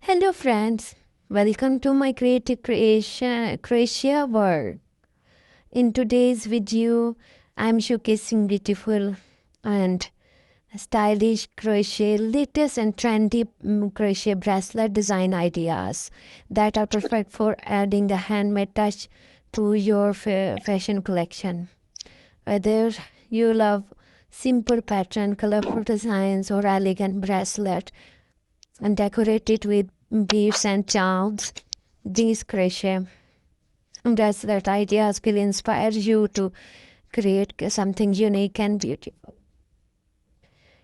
Hello friends, welcome to my creative creation Crochet world. In today's video, I'm showcasing beautiful and stylish crochet, latest and trendy crochet bracelet design ideas that are perfect for adding a handmade touch to your fashion collection. Whether you love simple pattern, colorful designs, or elegant bracelet, and decorate it with beads and charms. These crochet bracelet ideas will inspire you to create something unique and beautiful.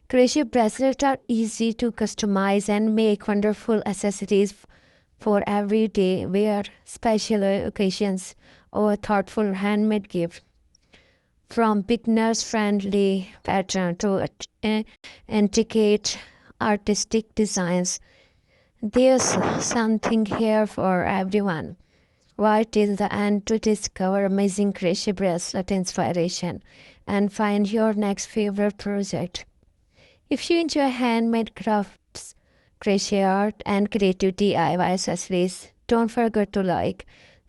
Crochet bracelets are easy to customize and make wonderful accessories for everyday wear, special occasions, or thoughtful handmade gift. From beginners-friendly pattern to intricate artistic designs, there's something here for everyone. Wait till the end to discover amazing crochet bracelet inspiration and find your next favorite project. If you enjoy handmade crafts, crochet art, and creative DIY accessories, don't forget to like,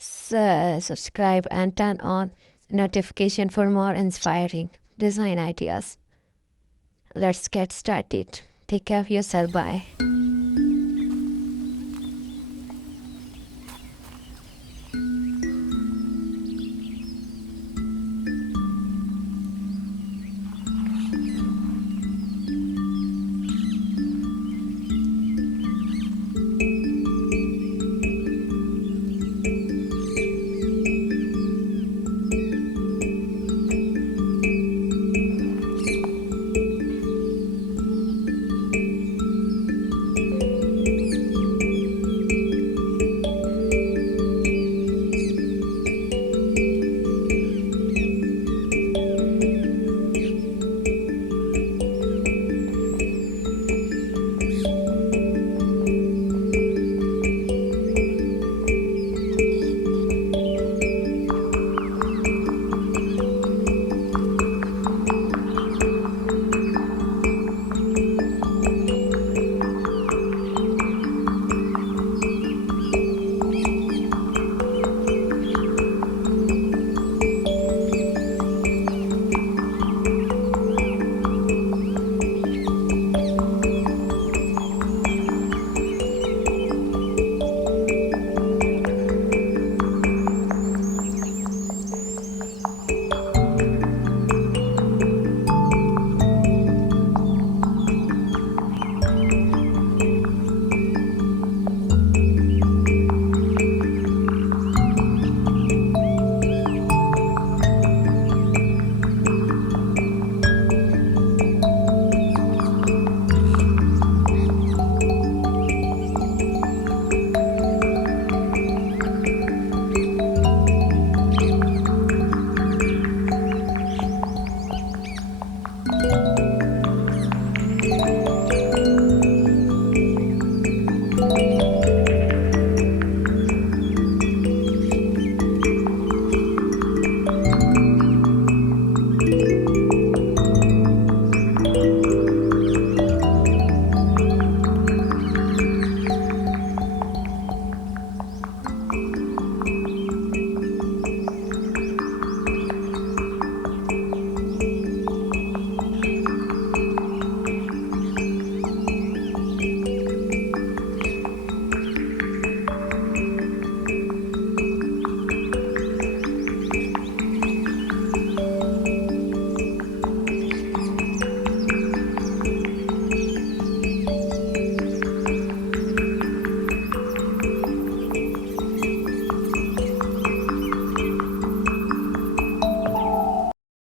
subscribe, and turn on notification for more inspiring design ideas. Let's get started. Take care of yourself. Bye.